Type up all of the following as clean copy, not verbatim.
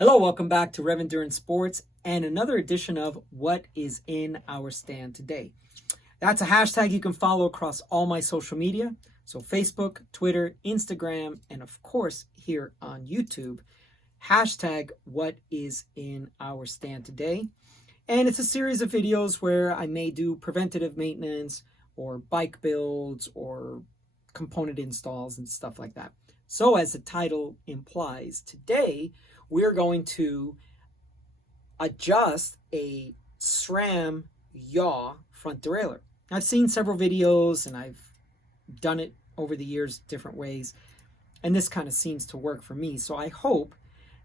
Hello, welcome back to Rev Endurance Sports and another edition of What is in Our Stand Today. That's a hashtag you can follow across all my social media. So Facebook, Twitter, Instagram, and of course here on YouTube. Hashtag What is in Our Stand Today. And it's a series of videos where I may do preventative maintenance or bike builds or component installs and stuff like that. So as the title implies, today we're going to adjust a SRAM Yaw front derailleur. I've seen several videos and I've done it over the years different ways, and this kind of seems to work for me. So I hope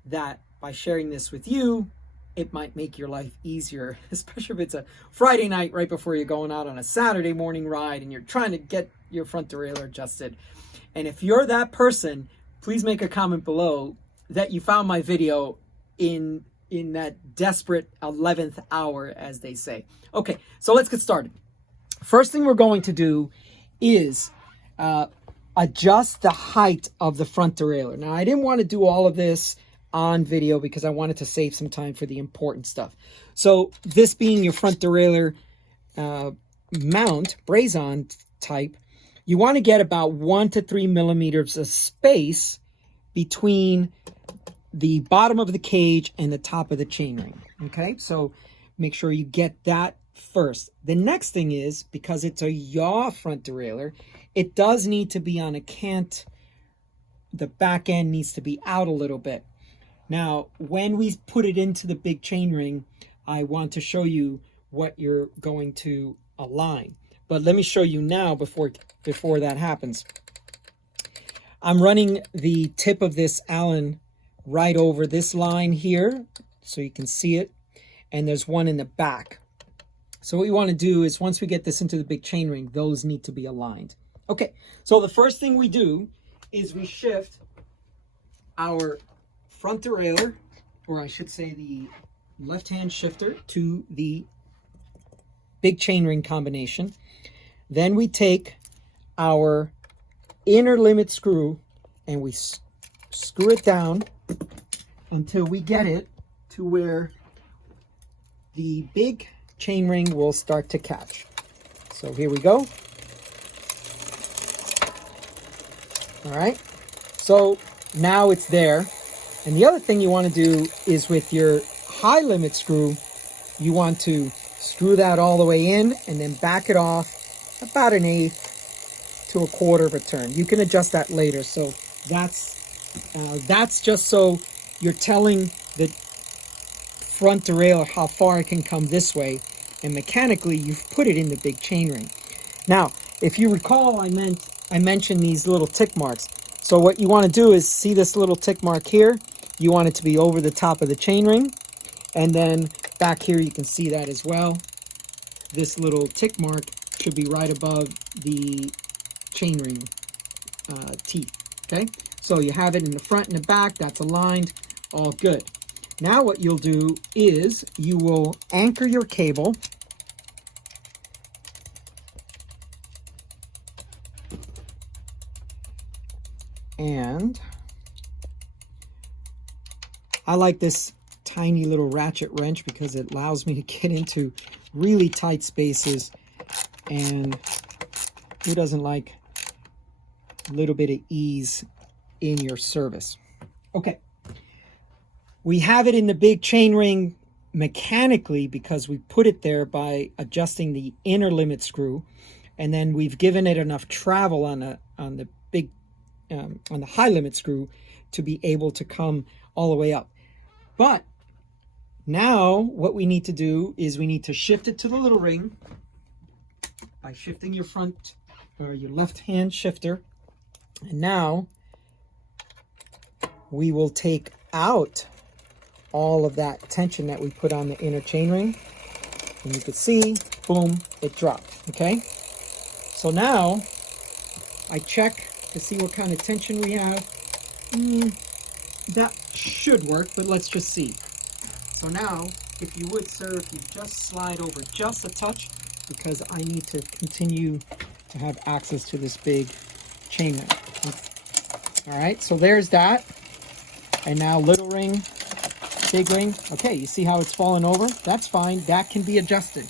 that by sharing this with you, it might make your life easier, especially if it's a Friday night right before you're going out on a Saturday morning ride and you're trying to get your front derailleur adjusted. And if you're that person, please make a comment below that you found my video in that desperate 11th hour, as they say. Okay, so let's get started. First thing we're going to do is adjust the height of the front derailleur. Now, I didn't want to do all of this on video because I wanted to save some time for the important stuff. So this being your front derailleur mount, braze-on type, you want to get about 1 to 3 millimeters of space between the bottom of the cage and the top of the chainring. Okay, so make sure you get that first. The next thing is, because it's a yaw front derailleur, it does need to be on a cant. The back end needs to be out a little bit. Now, when we put it into the big chainring, I want to show you what you're going to align. But let me show you now before that happens. I'm running the tip of this Allen right over this line here so you can see it, and there's one in the back. So what we want to do is, once we get this into the big chainring, those need to be aligned. Okay, so the first thing we do is we shift our front derailleur, or I should say the left-hand shifter, to the big chainring combination. Then we take our inner limit screw and we screw it down until we get it to where the big chainring will start to catch. So here we go. All right, so now it's there. And the other thing you want to do is, with your high limit screw, you want to screw that all the way in and then back it off about 1/8 to 1/4 of a turn. You can adjust that later. So that's just so you're telling the front derailleur how far it can come this way, and mechanically you've put it in the big chainring. Now, if you recall, I mentioned these little tick marks. So what you want to do is, see this little tick mark here? You want it to be over the top of the chainring, and then back here you can see that as well. This little tick mark should be right above the chainring teeth. Okay, so you have it in the front and the back. That's aligned, all good. Now what you'll do is you will anchor your cable and I like this tiny little ratchet wrench because it allows me to get into really tight spaces, and who doesn't like a little bit of ease in your service? Okay, we have it in the big chainring mechanically because we put it there by adjusting the inner limit screw, and then we've given it enough travel on the high limit screw to be able to come all the way up. But now what we need to do is we need to shift it to the little ring by shifting your front or your left hand shifter. And now we will take out all of that tension that we put on the inner chainring. And you can see, boom, it dropped. Okay, so now I check to see what kind of tension we have. That should work, but let's just see. So now, if you would, sir, if you just slide over just a touch, because I need to continue to have access to this big chainring. All right, so there's that. And now little ring big ring. Okay, you see how it's fallen over? That's fine. That can be adjusted.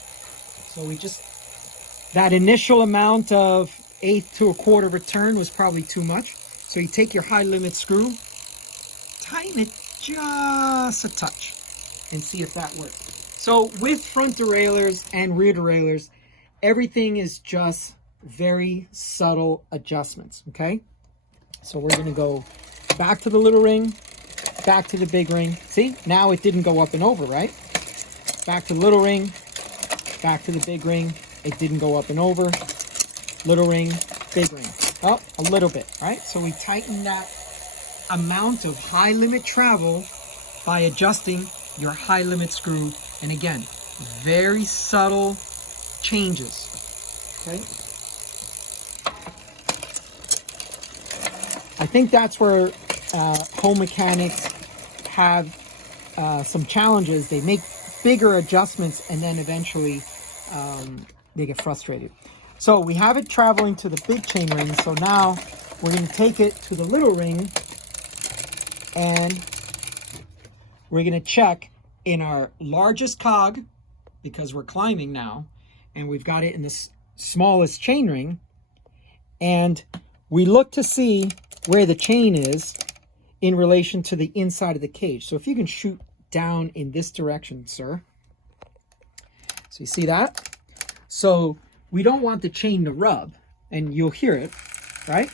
So that initial amount of 1/8 to 1/4 return was probably too much. So you take your high limit screw, tighten it just a touch, and see if that works. So with front derailleurs and rear derailleurs, everything is just very subtle adjustments, okay? So we're gonna go back to the little ring, back to the big ring. See, now it didn't go up and over, right? Back to the little ring, back to the big ring. It didn't go up and over. Little ring, big ring. Up a little bit, right? So we tighten that amount of high limit travel by adjusting your high limit screw. And again, very subtle changes, okay? I think that's where home mechanics have some challenges. They make bigger adjustments and then eventually they get frustrated. So we have it traveling to the big chain ring. So now we're going to take it to the little ring and we're going to check in our largest cog, because we're climbing now, and we've got it in the smallest chain ring. And we look to see where the chain is in relation to the inside of the cage. So if you can shoot down in this direction, sir. So you see that? So we don't want the chain to rub, and you'll hear it, right?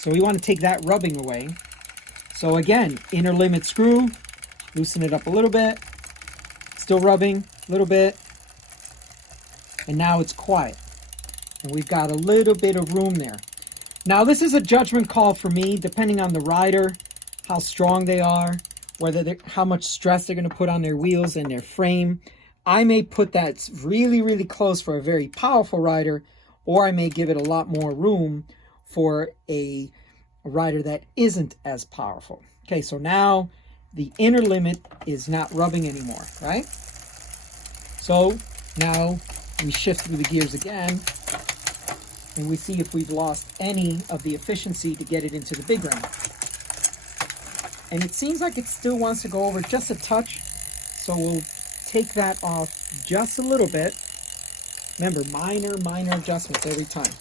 So we want to take that rubbing away. So again, inner limit screw, loosen it up a little bit, still rubbing a little bit, and now it's quiet. And we've got a little bit of room there. Now this is a judgment call for me, depending on the rider, how strong they are, how much stress they're going to put on their wheels and their frame. I may put that really, really close for a very powerful rider, or I may give it a lot more room for a rider that isn't as powerful. Okay, so now the inner limit is not rubbing anymore, right? So now we shift through the gears again, and we see if we've lost any of the efficiency to get it into the big ring. And it seems like it still wants to go over just a touch, so we'll take that off just a little bit. Remember, minor adjustments every time.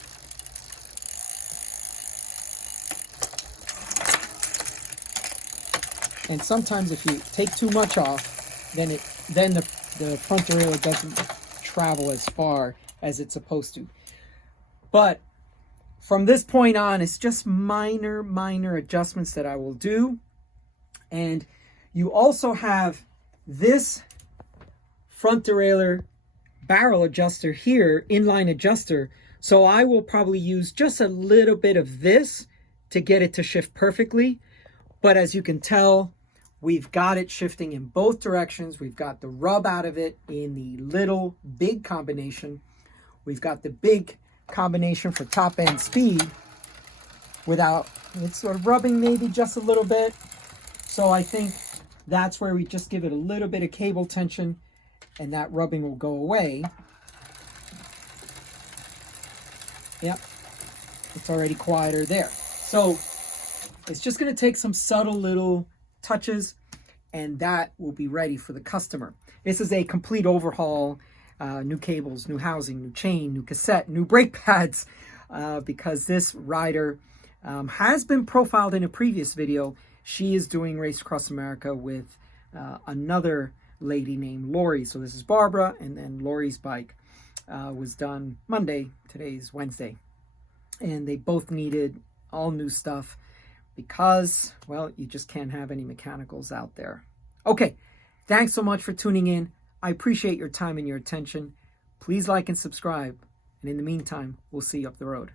And sometimes if you take too much off, then the front derailleur doesn't travel as far as it's supposed to. But from this point on, it's just minor adjustments that I will do. And you also have this front derailleur barrel adjuster here, inline adjuster. So I will probably use just a little bit of this to get it to shift perfectly. But as you can tell, we've got it shifting in both directions. We've got the rub out of it in the little big combination. We've got the big combination for top end speed without it sort of rubbing maybe just a little bit. So I think that's where we just give it a little bit of cable tension and that rubbing will go away. Yep, it's already quieter there. So it's just going to take some subtle little touches and that will be ready for the customer. This is a complete overhaul, new cables, new housing, new chain, new cassette, new brake pads, because this rider has been profiled in a previous video. She is doing Race Across America with another lady named Lori. So this is Barbara, and then Lori's bike was done Monday. Today's Wednesday. And they both needed all new stuff because, well, you just can't have any mechanicals out there. Okay, thanks so much for tuning in. I appreciate your time and your attention. Please like and subscribe. And in the meantime, we'll see you up the road.